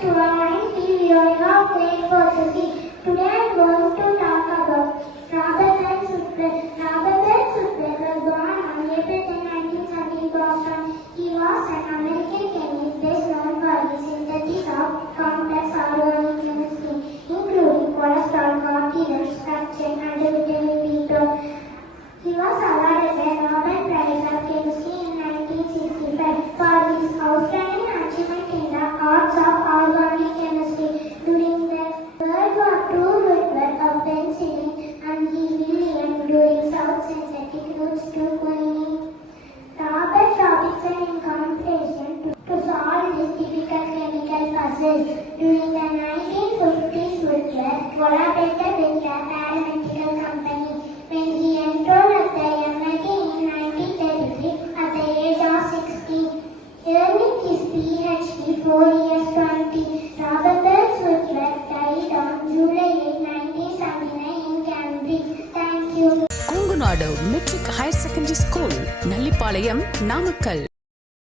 to our 90 viewing of Grade 4 C. Today I am going to talk about Robert Suchet. Robert Suchet was born on April 10, 1970 in Boston. He was an American chemist best known for his synthesis of complex organic chemistry, including cholesterol, continent structure, and vitamin B12. He was awarded the Nobel Prize of Chemistry in 1965 for his outstanding achievement in the arts of organic chemistry. During the World War II development of penicillin and he began doing South synthetic routes to quinine. Robert Robinson in comparison to solve this difficult chemical puzzle. During the 1950s, Whitler collaborated with the Aeronautical Company. When he enrolled at the MIT in 1933 at the age of 16, earning his PhD 4 years 20. Robert Whitler died on July 8, 1979 in Cambridge. Thank you. Kungunadu Metric Higher Secondary School, Nallipalayam, Namakkal.